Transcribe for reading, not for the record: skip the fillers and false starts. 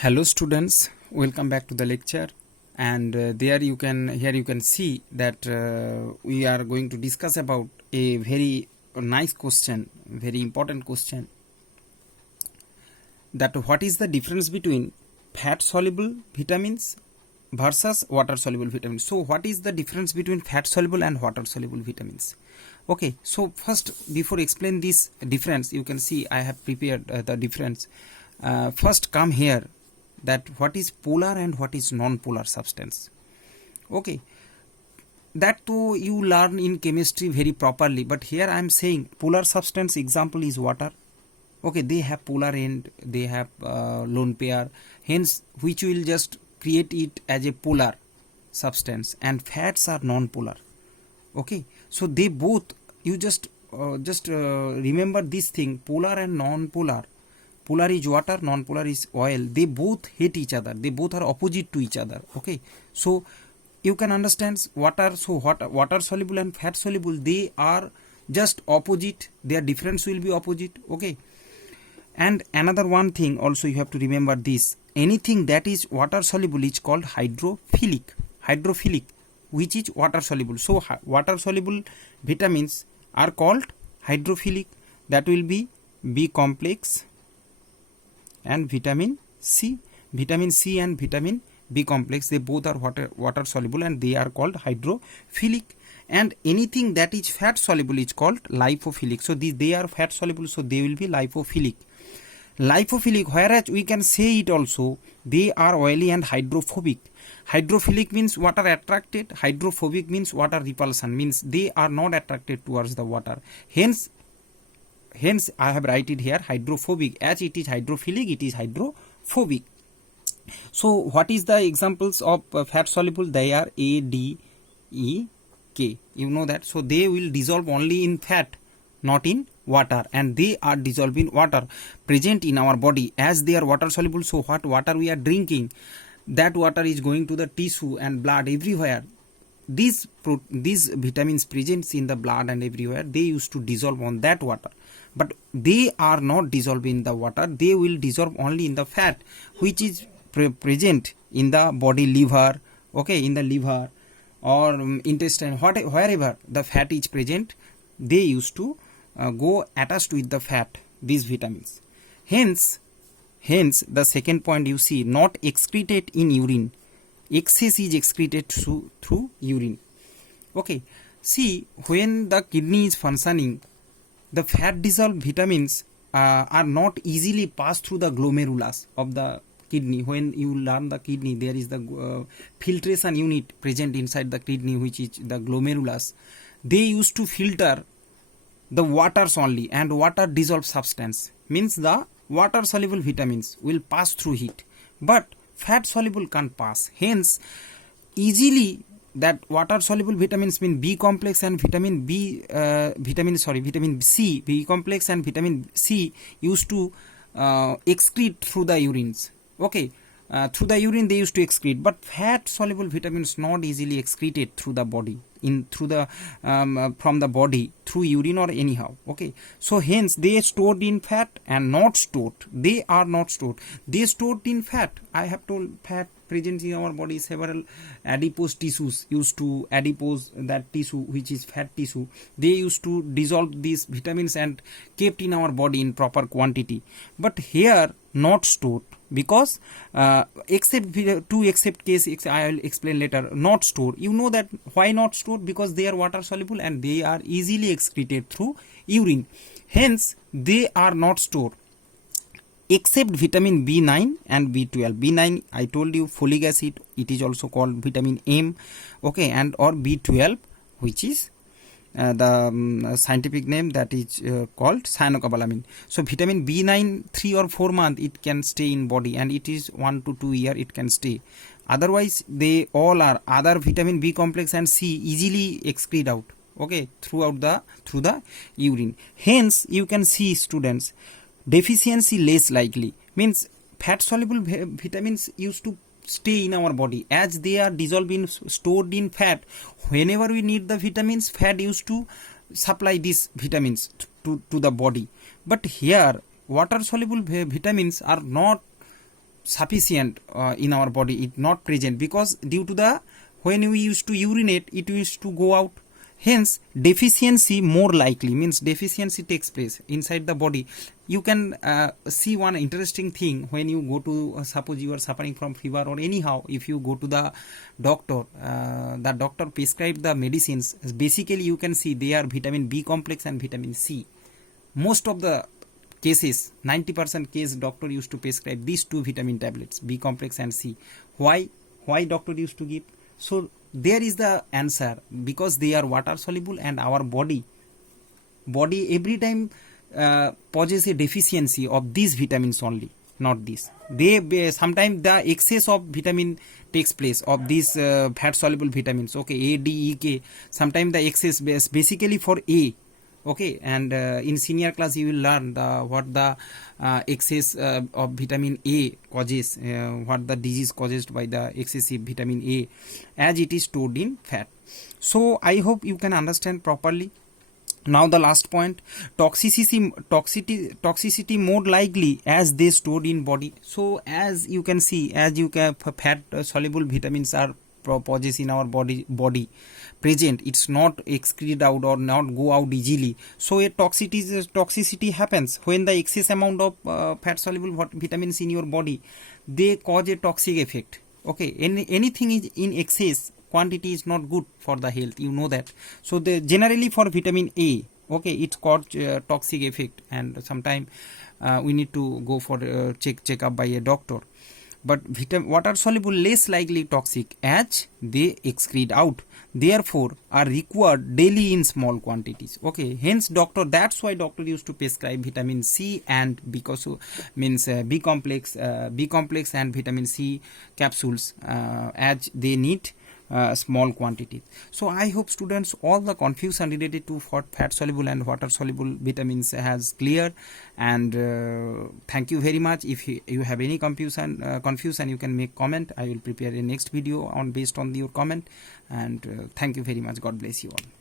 Hello students, welcome back to the lecture. And here you can see that we are going to discuss about a very nice question, very important question, that what is the difference between fat soluble vitamins versus water soluble vitamins. So what is the difference between fat soluble and water soluble vitamins? Okay, so first, before explain this difference, you can see I have prepared the difference. First come here, that what is polar and what is non-polar substance. Okay, that too you learn in chemistry very properly, but here I am saying polar substance example is water. Okay, they have polar end, they have lone pair, hence which will just create it as a polar substance, and fats are non-polar. Okay, so they both, you just remember this thing, polar and non-polar. Polar is water, non-polar is oil. They both hate each other. They both are opposite to each other. Okay, so you can understand water. So water soluble and fat soluble, they are just opposite. Their difference will be opposite. Okay, and another one thing also you have to remember this. Anything that is water soluble is called hydrophilic. Hydrophilic, which is water soluble. So water soluble vitamins are called hydrophilic. That will be B complex and vitamin C. Vitamin C and vitamin B complex, they both are water soluble and they are called hydrophilic. And anything that is fat soluble is called lipophilic. So they are fat soluble, so they will be lipophilic. Lipophilic, whereas we can say it also, they are oily and hydrophobic. Hydrophilic means water attracted, hydrophobic means water repulsion, means they are not attracted towards the water. Hence I have write it here hydrophobic. As it is hydrophilic, it is hydrophobic. So what is the examples of fat soluble? They are A, D, E, K. You know that. So they will dissolve only in fat, not in water, and they are dissolved in water present in our body. As they are water soluble, so what water we are drinking, that water is going to the tissue and blood everywhere. These vitamins present in the blood and everywhere, they used to dissolve on that water, but they are not dissolved in the water. They will dissolve only in the fat which is present in the body, liver, okay, in the liver or intestine, wherever the fat is present, they used to go attached with the fat, these vitamins. Hence the second point you see, not excreted in urine. Excess is excreted through urine. Okay, see, when the kidney is functioning, the fat dissolved vitamins are not easily passed through the glomerulus of the kidney. When you learn the kidney, there is the filtration unit present inside the kidney, which is the glomerulus. They used to filter the waters only, and water dissolved substance, means the water soluble vitamins will pass through it, but fat soluble can't pass. Hence easily that water soluble vitamins mean B complex and vitamin C, B complex and vitamin C used to excrete through the urines. Okay, through the urine they used to excrete, but fat soluble vitamins not easily excreted through the body, from the body through urine or anyhow. Okay, so hence they stored in fat and not stored. They are not stored. They stored in fat. I have told fat present in our body, several adipose tissues used to adipose, that tissue which is fat tissue, they used to dissolve these vitamins and kept in our body in proper quantity. But here not stored, because except case I will explain later, not stored. You know that why not stored? Because they are water soluble and they are easily excreted through urine. Hence they are not stored, except vitamin B9 and B12. B9 I told you, folic acid, it is also called vitamin M. Okay, and or B12, which is the scientific name, that is called cyanocobalamin. So vitamin B9 3 or 4 months it can stay in body, and it is 1 to 2 year it can stay. Otherwise they all are, other vitamin B complex and C easily excrete out, okay, through the urine. Hence you can see, students, deficiency less likely, means fat soluble vitamins used to stay in our body, as they are dissolved in, stored in fat. Whenever we need the vitamins, fat used to supply these vitamins to the body. But here water soluble vitamins are not sufficient in our body, it not present, because due to the when we used to urinate it used to go out. Hence deficiency more likely, means deficiency takes place inside the body. You can see one interesting thing when you go to suppose you are suffering from fever or anyhow, if you go to the doctor prescribe the medicines, basically you can see they are vitamin B complex and vitamin C. Most of the cases, 90% case, doctor used to prescribe these two vitamin tablets, B complex and C. Why doctor used to give? So there is the answer, because they are water soluble and our body every time possesses a deficiency of these vitamins only, not this. They sometimes the excess of vitamin takes place of these fat soluble vitamins, okay, A, D, E, K. Sometimes the excess basically for A, okay, and in senior class you will learn what the excess of vitamin A causes, what the disease caused by the excessive vitamin A, as it is stored in fat. So I hope you can understand properly. Now the last point, toxicity more likely as they stored in body. So as you can see, as you can, fat soluble vitamins are possessed in our body present, it's not excreted out or not go out easily. So a toxicity happens when the excess amount of fat soluble vitamins in your body, they cause a toxic effect. Okay, anything is in excess quantity is not good for the health, you know that. So they generally for vitamin A, okay, it cause toxic effect, and sometime we need to go for check up by a doctor. But water soluble less likely toxic as they excrete out, therefore are required daily in small quantities. Okay, hence doctor, that's why doctor used to prescribe vitamin C and because means B complex and vitamin C capsules as they need small quantity. So I hope students all the confusion related to fat soluble and water soluble vitamins has clear, and thank you very much. If you have any confusion you can make comment. I will prepare a next video on based on your comment, and thank you very much. God bless you all.